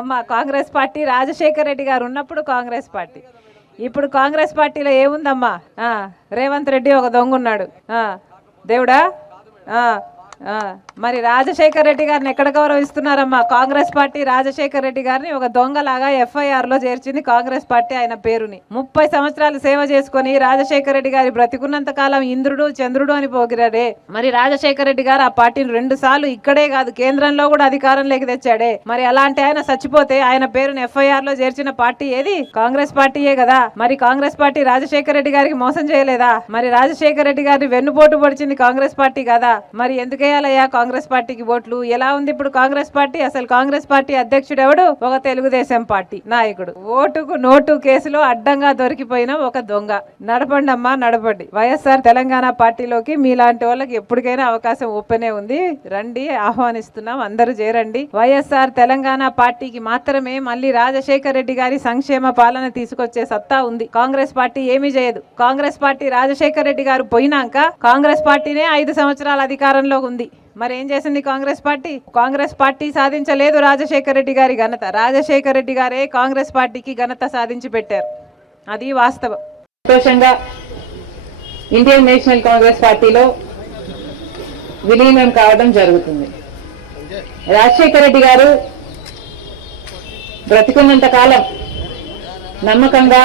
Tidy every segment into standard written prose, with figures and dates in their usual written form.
అమ్మ కాంగ్రెస్ పార్టీ రాజశేఖర్ రెడ్డి గారు ఉన్నప్పుడు కాంగ్రెస్ పార్టీ, ఇప్పుడు కాంగ్రెస్ పార్టీలో ఏముందమ్మా? రేవంత్ రెడ్డి ఒక దొంగ ఉన్నాడు. దేవుడా, మరి రాజశేఖర్ రెడ్డి గారిని ఎక్కడ గౌరవిస్తున్నారమ్మా? కాంగ్రెస్ పార్టీ రాజశేఖర్ రెడ్డి గారిని ఒక దొంగలాగా ఎఫ్ఐఆర్ లో చేర్చింది కాంగ్రెస్ పార్టీ. ఆయన పేరుని 30 సంవత్సరాలు సేవ చేసుకుని రాజశేఖర్ రెడ్డి గారి బ్రతికున్నంత కాలం ఇంద్రుడు చంద్రుడు అని పోగిరాడే. మరి రాజశేఖర్ రెడ్డి గారు ఆ పార్టీని 2 సార్లు ఇక్కడే కాదు కేంద్రంలో కూడా అధికారంలోకి తెచ్చాడే. మరి అలాంటి ఆయన చచ్చిపోతే ఆయన పేరుని ఎఫ్ఐఆర్ లో చేర్చిన పార్టీ ఏది? కాంగ్రెస్ పార్టీయే కదా. మరి కాంగ్రెస్ పార్టీ రాజశేఖర్ రెడ్డి గారికి మోసం చేయలేదా? మరి రాజశేఖర్ రెడ్డి గారిని వెన్నుపోటు పొడిచింది కాంగ్రెస్ పార్టీ కదా. మరి ఎందుకు కాంగ్రెస్ పార్టీకి ఓట్లు? ఎలా ఉంది ఇప్పుడు కాంగ్రెస్ పార్టీ? అసలు కాంగ్రెస్ పార్టీ అధ్యక్షుడు ఎవడు? ఒక తెలుగుదేశం పార్టీ నాయకుడు. ఓటుకు నోటు కేసులో అడ్డంగా దొరికిపోయిన ఒక దొంగ. నడపండి అమ్మా, నడపండి. వైఎస్ఆర్ తెలంగాణ పార్టీలోకి మీలాంటి వాళ్ళకి ఎప్పటికైనా అవకాశం ఓపెనే ఉంది. రండి, ఆహ్వానిస్తున్నాం, అందరూ చేరండి. వైఎస్ఆర్ తెలంగాణ పార్టీకి మాత్రమే మళ్ళీ రాజశేఖర్ రెడ్డి గారి సంక్షేమ పాలన తీసుకొచ్చే సత్తా ఉంది. కాంగ్రెస్ పార్టీ ఏమీ చేయదు. కాంగ్రెస్ పార్టీ రాజశేఖర్ రెడ్డి గారు పోయినాక కాంగ్రెస్ పార్టీనే 5 సంవత్సరాల అధికారంలో ఉంది. మరి ఏం చేసింది కాంగ్రెస్ పార్టీ? కాంగ్రెస్ పార్టీ సాధించలేదు రాజశేఖర్ రెడ్డి గారి ఘనత. రాజశేఖర్ రెడ్డి గారే కాంగ్రెస్ పార్టీకి ఘనత సాధించి పెట్టారు. అది వాస్తవం. సంతోషంగా ఇండియన్ నేషనల్ కాంగ్రెస్ పార్టీలో విలీనం కావడం జరుగుతుంది. రాజశేఖర్ రెడ్డి గారు బ్రతికున్నంత కాలం నమ్మకంగా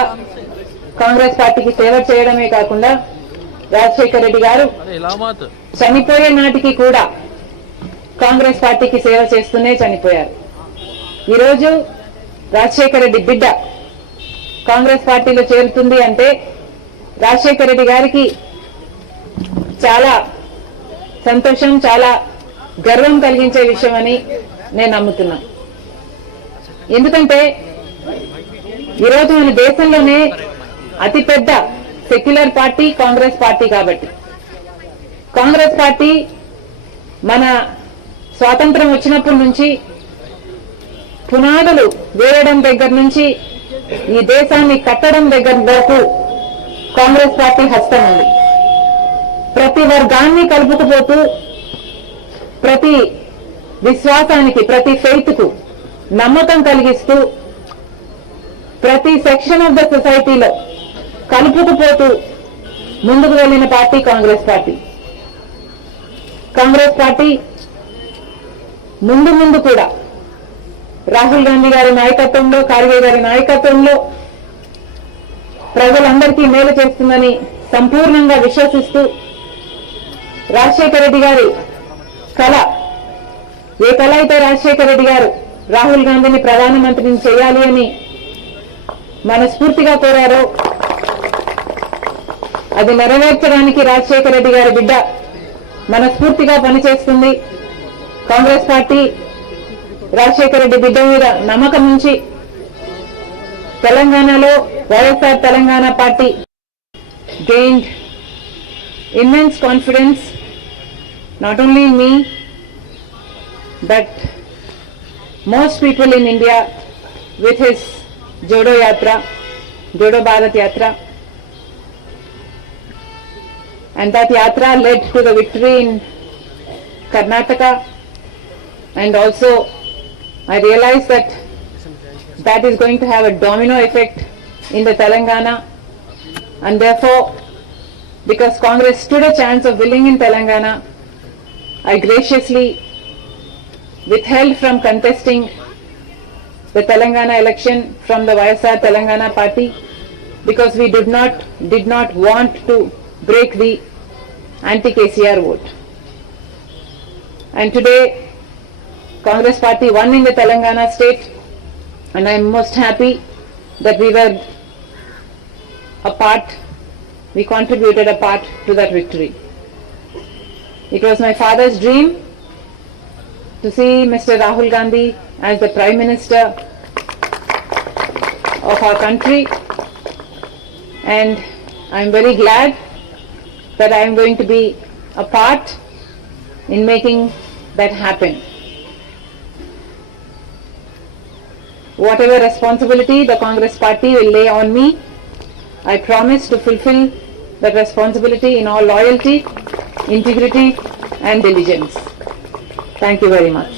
కాంగ్రెస్ పార్టీకి సేవ చేయడమే కాకుండా రాజశేఖర్ రెడ్డి గారు చనిపోయే నాటికి కూడా కాంగ్రెస్ పార్టీకి సేవ చేస్తూనే చనిపోయారు. ఈరోజు రాజశేఖర్ రెడ్డి బిడ్డ కాంగ్రెస్ పార్టీలో చేరుతుంది అంటే రాజశేఖర్ రెడ్డి గారికి చాలా సంతోషం, చాలా గర్వం కలిగించే విషయం అని నేను నమ్ముతున్నా. ఎందుకంటే ఈరోజు మన దేశంలోనే అతిపెద్ద సెక్యులర్ పార్టీ కాంగ్రెస్ పార్టీ. కాబట్టి కాంగ్రెస్ పార్టీ మన స్వాతంత్రం వచ్చినప్పటి నుంచి పునాదులు వేయడం దగ్గర నుంచి ఈ దేశాన్ని కట్టడం దగ్గర వరకు కాంగ్రెస్ పార్టీ హస్తం ఉంది. ప్రతి వర్గాన్ని కలుపుకుపోతూ ప్రతి విశ్వాసానికి, ప్రతి ఫెయిత్ కు నమ్మకం కలిగిస్తూ ప్రతి సెక్షన్ ఆఫ్ ద సొసైటీలో కలుపుకుపోతూ ముందుకు వెళ్లిన party Congress party. Congress party ముందు కూడా రాహుల్ గాంధీ గారి నాయకత్వంలో, ఖార్గే గారి నాయకత్వంలో ప్రజలందరికీ మేలు చేస్తుందని సంపూర్ణంగా విశ్వసిస్తూ రాజశేఖర్ రెడ్డి గారి కళ, ఏ కళ అయితే రాజశేఖర్ రెడ్డి గారు రాహుల్ గాంధీని ప్రధానమంత్రిని చేయాలి అని మనస్ఫూర్తిగా కోరారో అది నెరవేర్చడానికి రాజశేఖర్ రెడ్డి గారి బిడ్డ మనస్ఫూర్తిగా పనిచేస్తుంది. కాంగ్రెస్ పార్టీ రాజశేఖర్ రెడ్డి బిడ్డ మీద నమ్మకం ఉంచి తెలంగాణలో YSR Telangana party gained immense confidence not only in me but most people in India with his Jodo Yatra, Jodo Bharat Yatra. And that yatra led to the victory in Karnataka, and also I realized that that is going to have a domino effect in the Telangana, and therefore because Congress stood a chance of winning in Telangana, I graciously withheld from contesting the Telangana election from the YSR Telangana party because we did not want to break the anti-KCR vote. And today Congress party won in the Telangana state, and I am most happy that we contributed a part to that victory. It was my father's dream to see Mr. Rahul Gandhi as the Prime Minister of our country, and I am very glad that I am going to be a part in making that happen. Whatever responsibility the Congress party will lay on me, I promise to fulfill that responsibility in all loyalty, integrity and diligence. Thank you very much.